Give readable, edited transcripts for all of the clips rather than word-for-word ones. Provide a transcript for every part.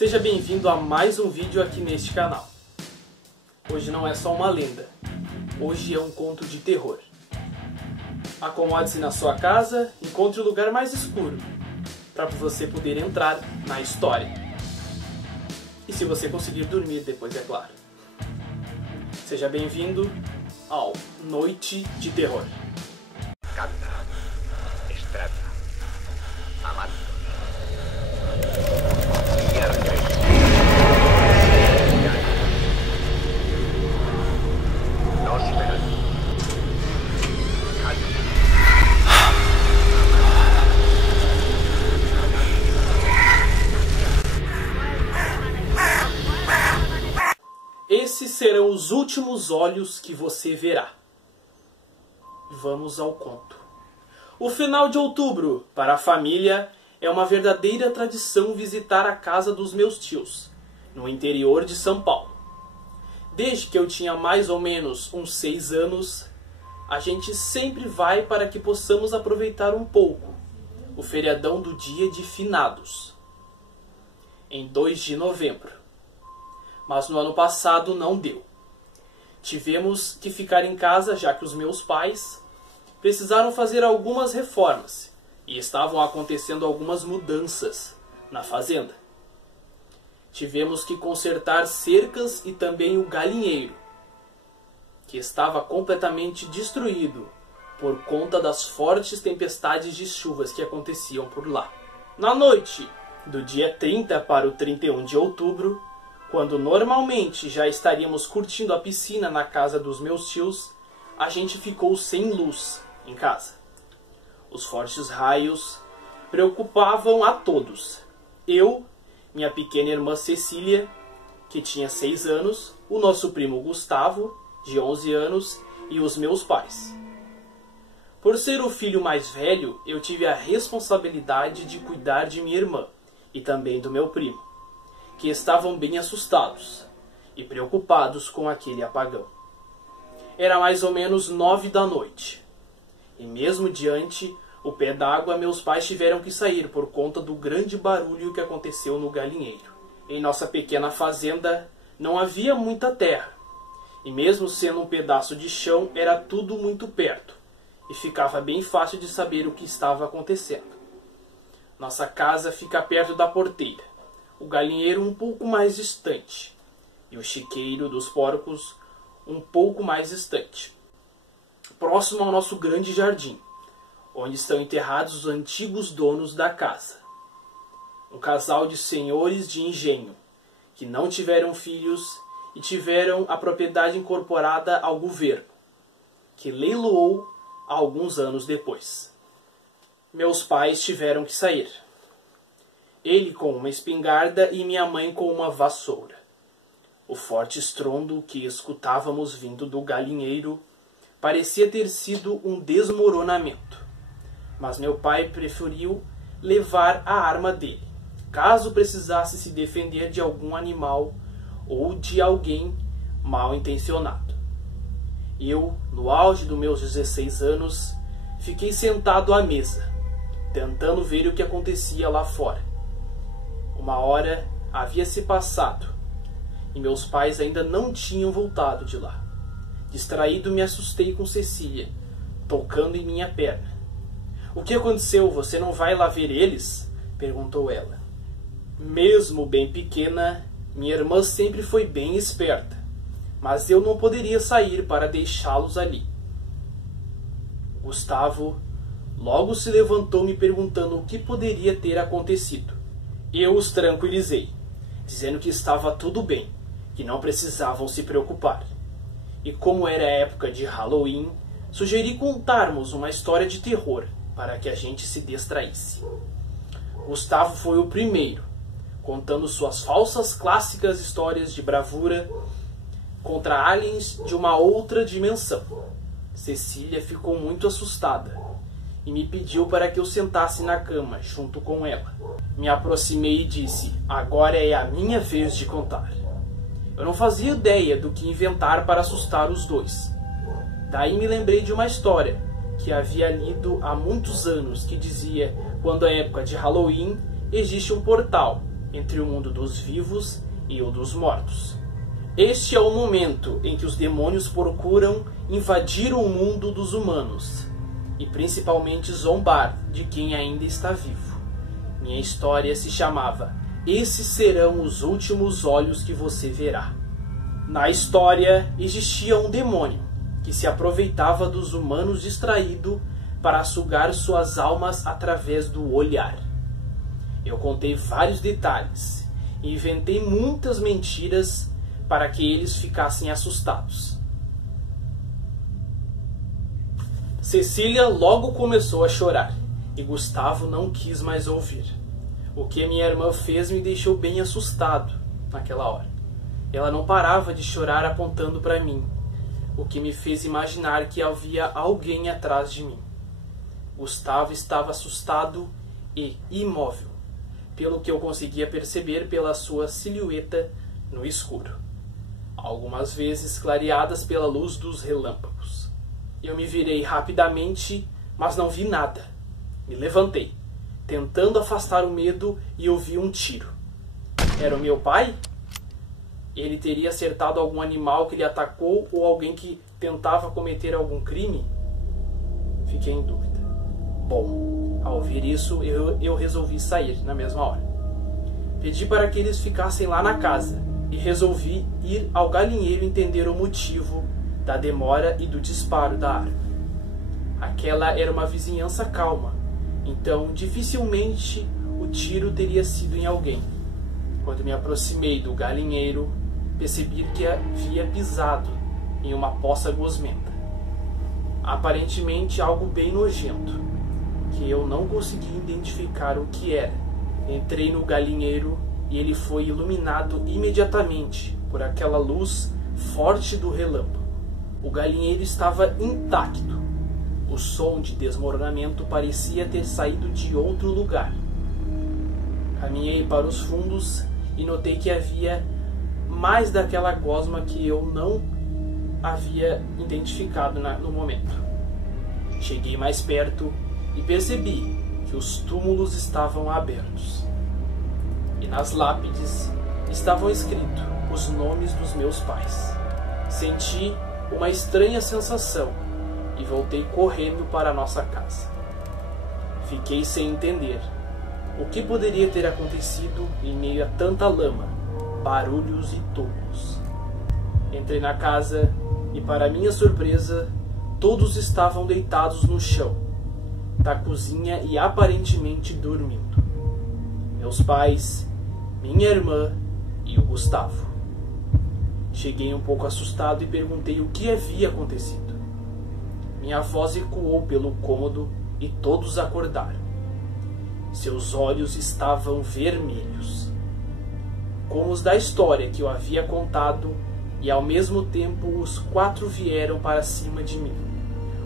Seja bem-vindo a mais um vídeo aqui neste canal. Hoje não é só uma lenda, hoje é um conto de terror. Acomode-se na sua casa, encontre o lugar mais escuro, para você poder entrar na história. E se você conseguir dormir depois, é claro. Seja bem-vindo ao Noite de Terror. Canta, Estrada, Amado, Viernes, Nosferatu, Canta. Esses serão os últimos olhos que você verá. Vamos ao conto. O final de outubro, para a família, é uma verdadeira tradição visitar a casa dos meus tios, no interior de São Paulo. Desde que eu tinha mais ou menos uns 6 anos, a gente sempre vai para que possamos aproveitar um pouco o feriadão do dia de finados, em 2 de novembro. Mas no ano passado não deu. Tivemos que ficar em casa já que os meus pais precisaram fazer algumas reformas e estavam acontecendo algumas mudanças na fazenda. Tivemos que consertar cercas e também o galinheiro, que estava completamente destruído por conta das fortes tempestades de chuvas que aconteciam por lá. Na noite do dia 30 para o 31 de outubro, quando normalmente já estaríamos curtindo a piscina na casa dos meus tios, a gente ficou sem luz em casa. Os fortes raios preocupavam a todos. Eu, minha pequena irmã Cecília, que tinha 6 anos, o nosso primo Gustavo, de 11 anos, e os meus pais. Por ser o filho mais velho, eu tive a responsabilidade de cuidar de minha irmã e também do meu primo, que estavam bem assustados e preocupados com aquele apagão. Era mais ou menos 9 da noite. E mesmo diante o pé d'água, meus pais tiveram que sair por conta do grande barulho que aconteceu no galinheiro. Em nossa pequena fazenda não havia muita terra. E mesmo sendo um pedaço de chão, era tudo muito perto. E ficava bem fácil de saber o que estava acontecendo. Nossa casa fica perto da porteira, o galinheiro um pouco mais distante e o chiqueiro dos porcos um pouco mais distante, próximo ao nosso grande jardim, onde estão enterrados os antigos donos da casa. Um casal de senhores de engenho, que não tiveram filhos e tiveram a propriedade incorporada ao governo, que leiloou alguns anos depois. Meus pais tiveram que sair. Ele com uma espingarda e minha mãe com uma vassoura. O forte estrondo que escutávamos vindo do galinheiro parecia ter sido um desmoronamento. Mas meu pai preferiu levar a arma dele, caso precisasse se defender de algum animal ou de alguém mal intencionado. Eu, no auge dos meus 16 anos, fiquei sentado à mesa, tentando ver o que acontecia lá fora. 1 hora havia se passado e meus pais ainda não tinham voltado de lá. Distraído, me assustei com Cecília, tocando em minha perna. "O que aconteceu? Você não vai lá ver eles?" perguntou ela. Mesmo bem pequena, minha irmã sempre foi bem esperta, mas eu não poderia sair para deixá-los ali. Gustavo logo se levantou me perguntando o que poderia ter acontecido. Eu os tranquilizei, dizendo que estava tudo bem, que não precisavam se preocupar. E como era época de Halloween, sugeri contarmos uma história de terror para que a gente se distraísse. Gustavo foi o primeiro, contando suas falsas clássicas histórias de bravura contra aliens de uma outra dimensão. Cecília ficou muito assustada e me pediu para que eu sentasse na cama junto com ela. Me aproximei e disse: "Agora é a minha vez de contar." Eu não fazia ideia do que inventar para assustar os dois. Daí me lembrei de uma história que havia lido há muitos anos que dizia: quando é época de Halloween, existe um portal entre o mundo dos vivos e o dos mortos. Este é o momento em que os demônios procuram invadir o mundo dos humanos e principalmente zombar de quem ainda está vivo. Minha história se chamava Esses Serão os Últimos Olhos que Você Verá. Na história existia um demônio que se aproveitava dos humanos distraídos para sugar suas almas através do olhar. Eu contei vários detalhes e inventei muitas mentiras para que eles ficassem assustados. Cecília logo começou a chorar e Gustavo não quis mais ouvir. O que minha irmã fez me deixou bem assustado naquela hora. Ela não parava de chorar apontando para mim, o que me fez imaginar que havia alguém atrás de mim. Gustavo estava assustado e imóvel, pelo que eu conseguia perceber pela sua silhueta no escuro, algumas vezes clareadas pela luz dos relâmpagos. Eu me virei rapidamente, mas não vi nada. Me levantei, tentando afastar o medo, e ouvi um tiro. Era o meu pai? Ele teria acertado algum animal que lhe atacou ou alguém que tentava cometer algum crime? Fiquei em dúvida. Bom, ao ouvir isso, eu resolvi sair na mesma hora. Pedi para que eles ficassem lá na casa e resolvi ir ao galinheiro entender o motivo da demora e do disparo da arma. Aquela era uma vizinhança calma, então dificilmente o tiro teria sido em alguém. Quando me aproximei do galinheiro, percebi que havia pisado em uma poça gosmenta. Aparentemente algo bem nojento, que eu não consegui identificar o que era. Entrei no galinheiro e ele foi iluminado imediatamente por aquela luz forte do relâmpago. O galinheiro estava intacto. O som de desmoronamento parecia ter saído de outro lugar. Caminhei para os fundos e notei que havia mais daquela gosma que eu não havia identificado no momento. Cheguei mais perto e percebi que os túmulos estavam abertos. E nas lápides estavam escritos os nomes dos meus pais. Senti uma estranha sensação e voltei correndo para nossa casa. Fiquei sem entender o que poderia ter acontecido em meio a tanta lama, barulhos e túmulos. Entrei na casa e, para minha surpresa, todos estavam deitados no chão da cozinha e aparentemente dormindo. Meus pais, minha irmã e o Gustavo. Cheguei um pouco assustado e perguntei o que havia acontecido. Minha voz ecoou pelo cômodo e todos acordaram. Seus olhos estavam vermelhos, como os da história que eu havia contado, e ao mesmo tempo os 4 vieram para cima de mim.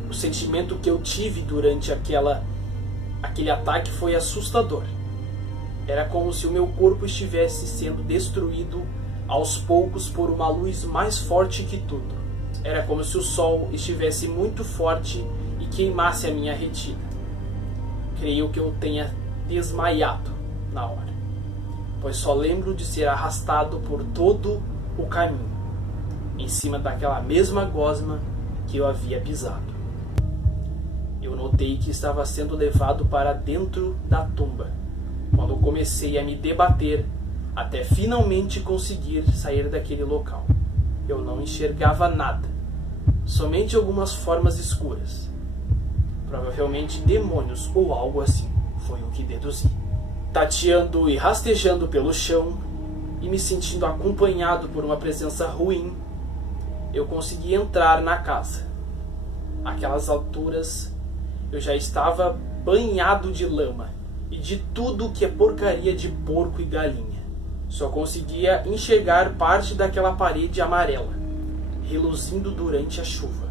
O sentimento que eu tive durante aquele ataque foi assustador. Era como se o meu corpo estivesse sendo destruído aos poucos por uma luz mais forte que tudo. Era como se o sol estivesse muito forte e queimasse a minha retina. Creio que eu tenha desmaiado na hora, pois só lembro de ser arrastado por todo o caminho, em cima daquela mesma gosma que eu havia pisado. Eu notei que estava sendo levado para dentro da tumba, quando comecei a me debater até finalmente conseguir sair daquele local. Eu não enxergava nada, somente algumas formas escuras. Provavelmente demônios ou algo assim, foi o que deduzi. Tateando e rastejando pelo chão e me sentindo acompanhado por uma presença ruim, eu consegui entrar na casa. Àquelas alturas, eu já estava banhado de lama e de tudo que é porcaria de porco e galinha. Só conseguia enxergar parte daquela parede amarela, reluzindo durante a chuva,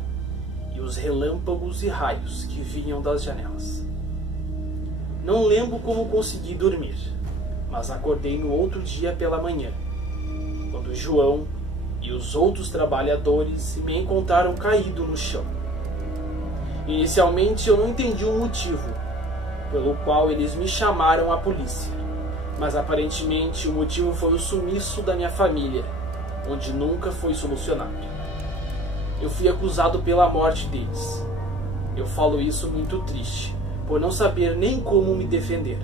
e os relâmpagos e raios que vinham das janelas. Não lembro como consegui dormir, mas acordei no outro dia pela manhã, quando João e os outros trabalhadores me encontraram caído no chão. Inicialmente eu não entendi o motivo pelo qual eles me chamaram à polícia, mas aparentemente o motivo foi o sumiço da minha família, onde nunca foi solucionado. Eu fui acusado pela morte deles. Eu falo isso muito triste, por não saber nem como me defender.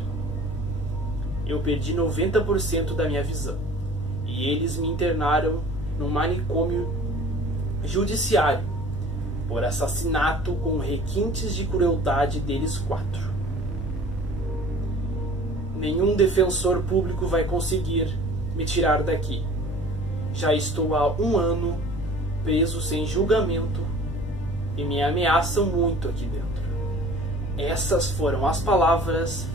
Eu perdi 90% da minha visão, e eles me internaram num manicômio judiciário por assassinato com requintes de crueldade deles 4. Nenhum defensor público vai conseguir me tirar daqui. Já estou há 1 ano preso sem julgamento e me ameaçam muito aqui dentro. Essas foram as palavras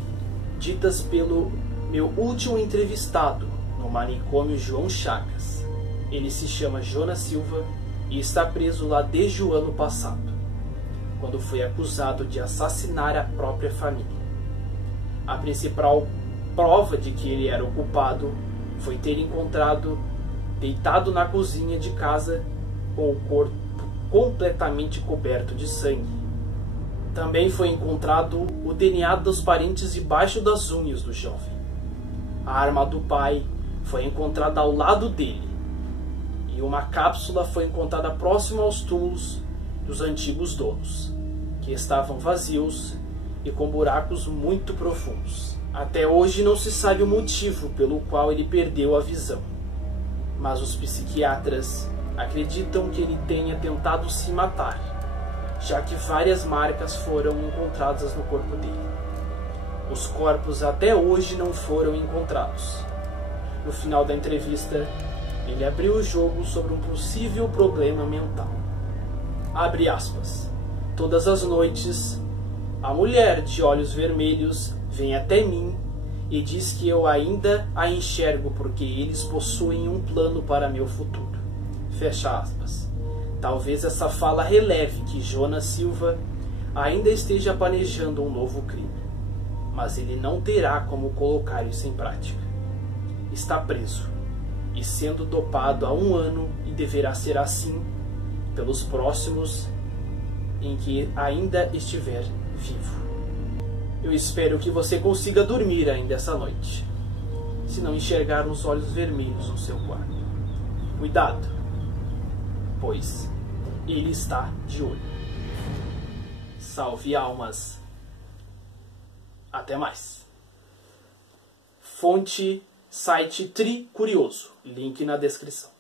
ditas pelo meu último entrevistado no manicômio João Chagas. Ele se chama Jonas Silva e está preso lá desde o ano passado, quando foi acusado de assassinar a própria família. A principal prova de que ele era o culpado foi ter encontrado deitado na cozinha de casa com o corpo completamente coberto de sangue. Também foi encontrado o DNA dos parentes debaixo das unhas do jovem. A arma do pai foi encontrada ao lado dele e uma cápsula foi encontrada próxima aos túmulos dos antigos donos, que estavam vazios e com buracos muito profundos. Até hoje não se sabe o motivo pelo qual ele perdeu a visão, mas os psiquiatras acreditam que ele tenha tentado se matar, já que várias marcas foram encontradas no corpo dele. Os corpos até hoje não foram encontrados. No final da entrevista, ele abriu o jogo sobre um possível problema mental. Abre aspas. Todas as noites, a mulher de olhos vermelhos vem até mim e diz que eu ainda a enxergo porque eles possuem um plano para meu futuro. Fecha aspas. Talvez essa fala releve que Jonas Silva ainda esteja planejando um novo crime, mas ele não terá como colocar isso em prática. Está preso e sendo dopado há 1 ano e deverá ser assim pelos próximos em que ainda estiver vivo. Eu espero que você consiga dormir ainda essa noite, se não enxergar os olhos vermelhos no seu quarto. Cuidado, pois ele está de olho. Salve almas. Até mais. Fonte, site Tri Curioso. Link na descrição.